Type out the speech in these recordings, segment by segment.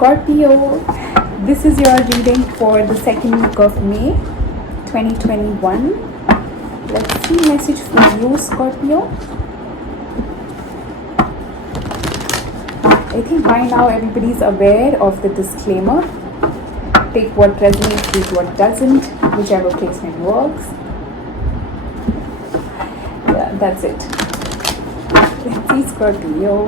Scorpio, this is your reading for the second week of May 2021. Let's see message for you, Scorpio. I think by now everybody's aware of the disclaimer. Take what resonates with what doesn't, whichever placement works. Yeah, that's it. Let's see, Scorpio.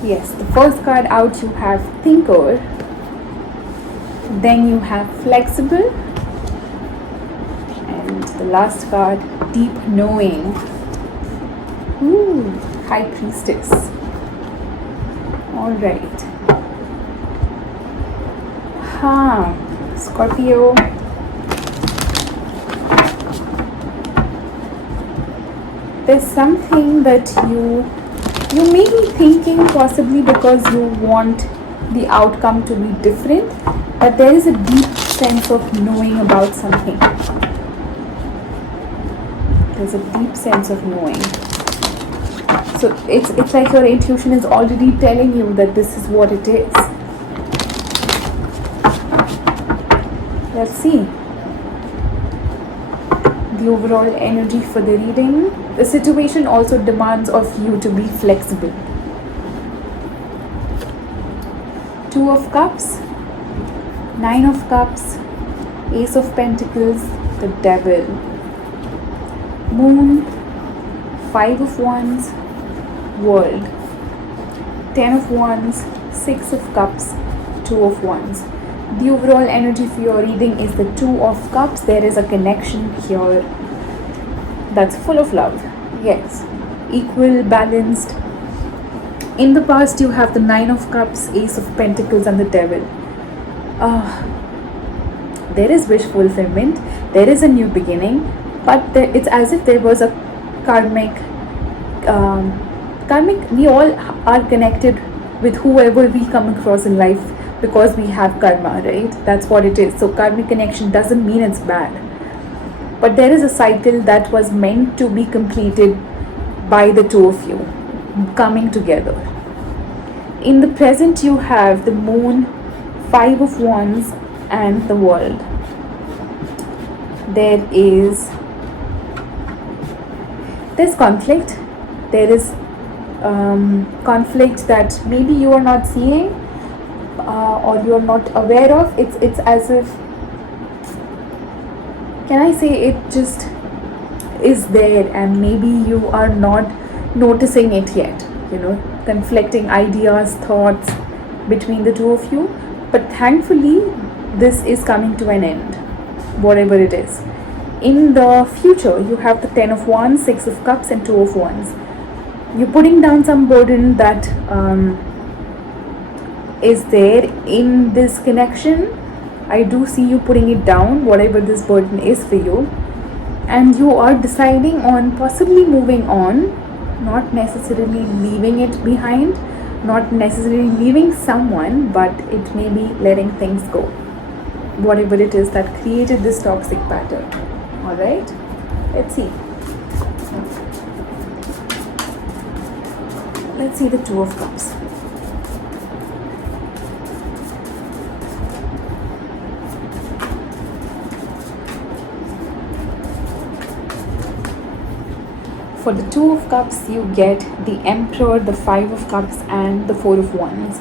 Yes, the first card out you have Thinker, then you have Flexible, and the last card Deep Knowing. Ooh, High Priestess. Alright. Scorpio. There's something that you may be thinking, possibly because you want the outcome to be different, but there is a deep sense of knowing about something. There's a deep sense of knowing. So it's like your intuition is already telling you that this is what it is. Let's see the overall energy for the reading. The situation also demands of you to be flexible. Two of Cups, Nine of Cups, Ace of Pentacles, the Devil, Moon, Five of Wands, World, Ten of Wands, Six of Cups, Two of Wands. The overall energy for your reading is the Two of Cups. There is a connection here that's full of love. Yes, equal, balanced. In the past you have the Nine of Cups, Ace of Pentacles, and the Devil. There is wish fulfillment, there is a new beginning, but it's as if there was a karmic, we all are connected with whoever we come across in life because we have karma, right? That's what it is. So karmic connection doesn't mean it's bad, but there is a cycle that was meant to be completed by the two of you coming together. In the present you have the Moon, Five of Wands, and the World. There's conflict. There is conflict that maybe you are not seeing or you are not aware of. It's as if, can I say, it just is there and maybe you are not noticing it yet, conflicting ideas, thoughts between the two of you. But thankfully this is coming to an end, whatever it is. In the future you have the Ten of Wands, Six of Cups, and Two of Wands. You're putting down some burden that is there in this connection. I do see you putting it down, whatever this burden is for you, and you are deciding on possibly moving on, not necessarily leaving it behind, not necessarily leaving someone, but it may be letting things go, whatever it is that created this toxic pattern. All right, let's see. Let's see the Two of Cups. For the Two of Cups, you get the Emperor, the Five of Cups, and the Four of Wands.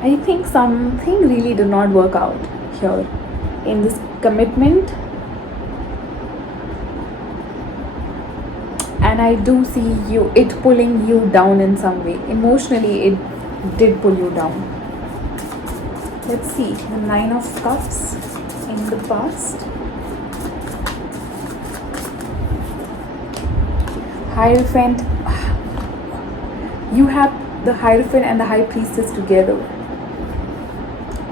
I think something really did not work out here in this commitment. And I do see it pulling you down in some way. Emotionally, it did pull you down. Let's see, the Nine of Cups in the past. Hierophant. You have the Hierophant and the High Priestess together.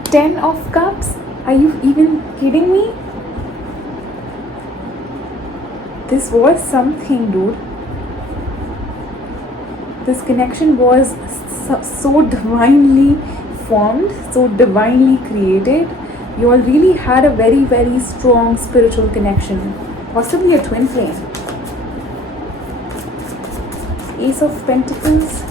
Ten of Cups. Are you even kidding me? This was something, dude. This connection was so divinely formed, so divinely created. You all really had a very, very strong spiritual connection. possibly a twin flame. Ace of Pentacles,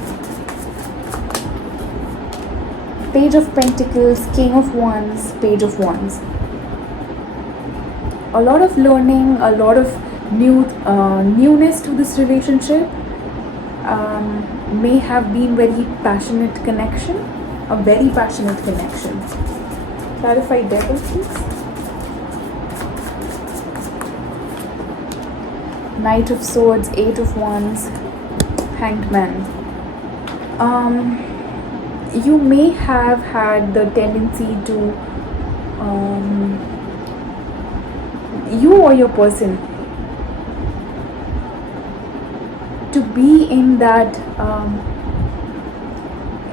Page of Pentacles, King of Wands, Page of Wands. A lot of learning, a lot of newness to this relationship. May have been very passionate connection, a very passionate connection. Clarify Devil, please. Knight of Swords, Eight of Wands, Hanged Man. You may have had the tendency to, you or your person, to be in that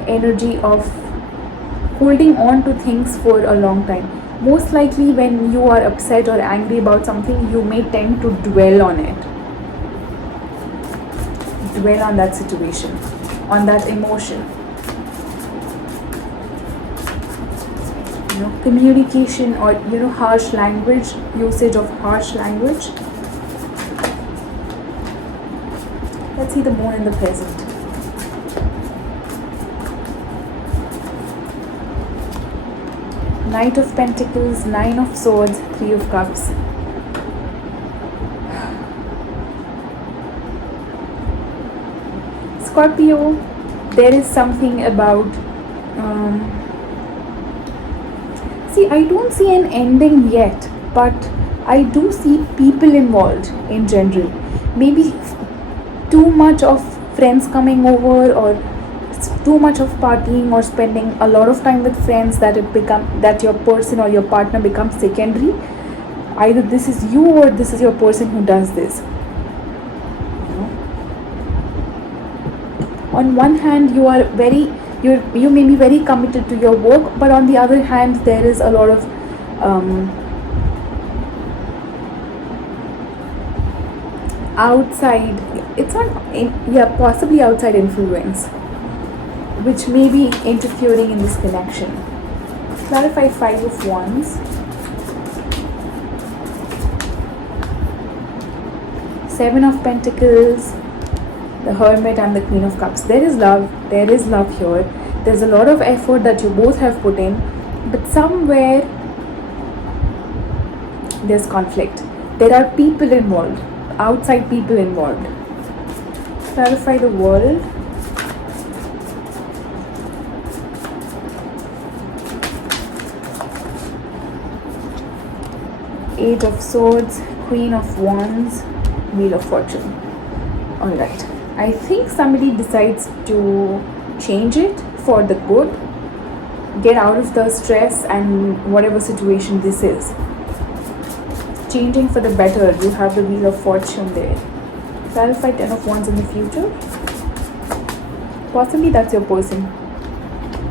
energy of holding on to things for a long time. Most likely when you are upset or angry about something, you may tend to dwell on it. Dwell on that situation, on that emotion. Communication or harsh language, usage of harsh language. Let's see the Moon in the present. Knight of Pentacles, Nine of Swords, Three of Cups. Scorpio, there is something about see, I don't see an ending yet, but I do see people involved in general. Maybe too much of friends coming over, or too much of partying, or spending a lot of time with friends, that your person or your partner becomes secondary. Either this is you or this is your person who does this. On one hand, you may be very committed to your work, but on the other hand, there is a lot of outside, possibly outside influence, which may be interfering in this connection. Clarify Five of Wands, Seven of Pentacles, the Hermit, and the Queen of Cups. There is love here. There's a lot of effort that you both have put in, but somewhere there's conflict. There are people involved, outside people involved. Clarify the World. Eight of Swords, Queen of Wands, Wheel of Fortune. Alright, I think somebody decides to change it for the good, get out of the stress and whatever situation this is. Changing for the better. You have the Wheel of Fortune there. Clarify Ten of Wands in the future. Possibly that's your person.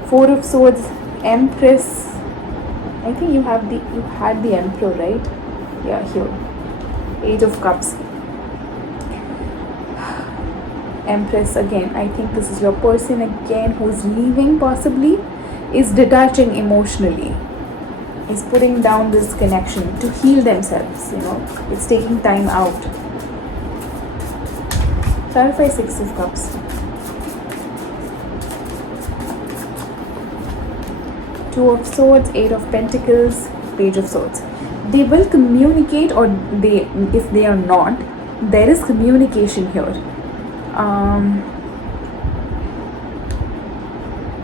Four of Swords, Empress. I think you had the Emperor, right? Yeah, here. Eight of Cups. Empress again. I think this is your person again who's leaving, possibly, is detaching emotionally, is putting down this connection to heal themselves. It's taking time out. Clarify Six of Cups. Two of Swords, Eight of Pentacles, Page of Swords. They will communicate, or if they are not, there is communication here.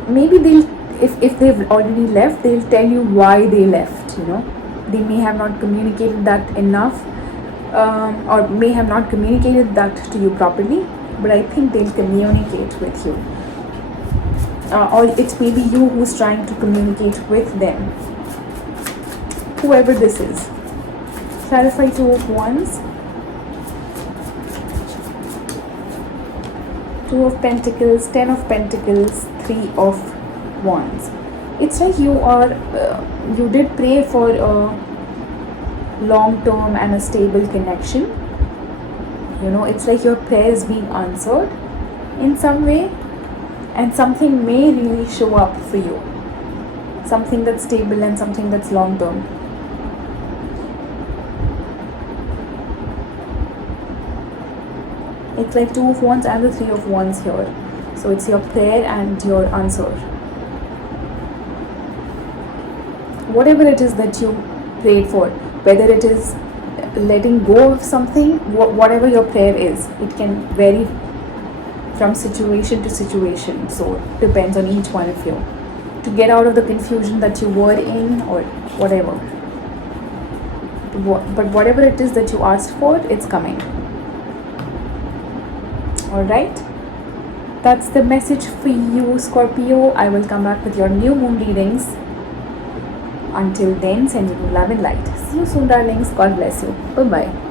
Maybe if they've already left, they'll tell you why they left. They may have not communicated that enough, or may have not communicated that to you properly, but I think they'll communicate with you, or it may be you who's trying to communicate with them, whoever this is. Clarify Two of Wands, Two of Pentacles, Ten of Pentacles, Three of Wands. It's like you did pray for a long-term and a stable connection. It's like your prayer is being answered in some way, and something may really show up for you. Something that's stable and something that's long-term. It's like Two of Wands and the Three of Wands here. So it's your prayer and your answer. Whatever it is that you prayed for, whether it is letting go of something, whatever your prayer is, it can vary from situation to situation. So it depends on each one of you to get out of the confusion that you were in or whatever. But whatever it is that you asked for, it's coming. Alright, that's the message for you, Scorpio. I will come back with your new moon readings. Until then, sending you love and light. See you soon, darlings. God bless you. Bye bye.